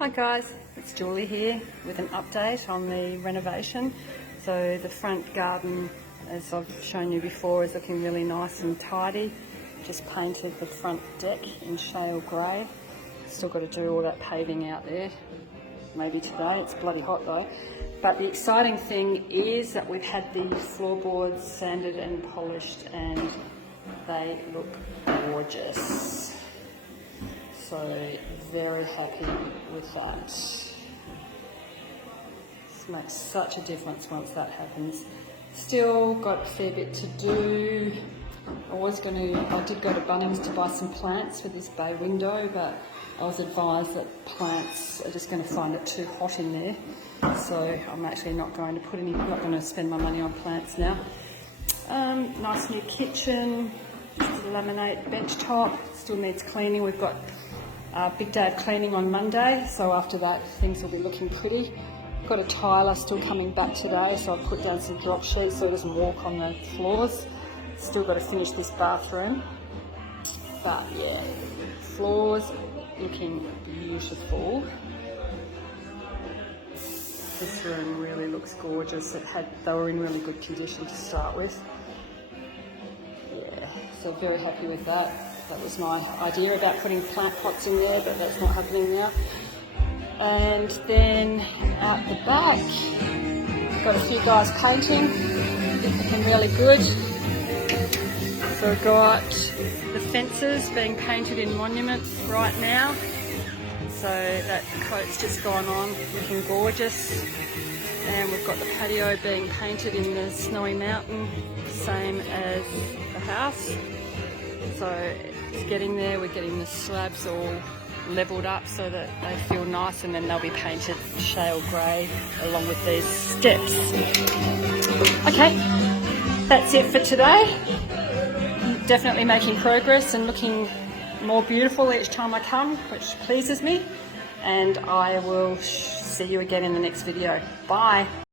Hi guys, it's Julie here with an update on the renovation. So the front garden, as I've shown you before, is looking really nice and tidy. Just painted the front deck in shale grey. Still got to do all that paving out there, maybe today. It's bloody hot though. But the exciting thing is that we've had the floorboards sanded and polished and they look gorgeous. So very happy with that. This makes such a difference once that happens. Still got a fair bit to do. I did go to Bunnings to buy some plants for this bay window, but I was advised that plants are just going to find it too hot in there. So I'm actually not going to spend my money on plants now. Nice new kitchen, just a laminate bench top, still needs cleaning. We've got a big day of cleaning on Monday, so after that things will be looking pretty. Got a tiler still coming back today, so I've put down some drop sheets so it doesn't walk on the floors. Still got to finish this bathroom, but yeah, floors looking beautiful. This room really looks gorgeous. They were in really good condition to start with. Yeah, so very happy with that. That was my idea about putting plant pots in there, but that's not happening now. And then out the back, got a few guys painting, looking really good. So we've got the fences being painted in Monument right now. So that coat's just gone on, looking gorgeous. And we've got the patio being painted in the Snowy Mountain, same as the house. So it's getting there. We're getting the slabs all levelled up so that they feel nice, and then they'll be painted shale grey along with these steps. Okay, that's it for today. Definitely making progress and looking more beautiful each time I come, which pleases me. And I will see you again in the next video. Bye.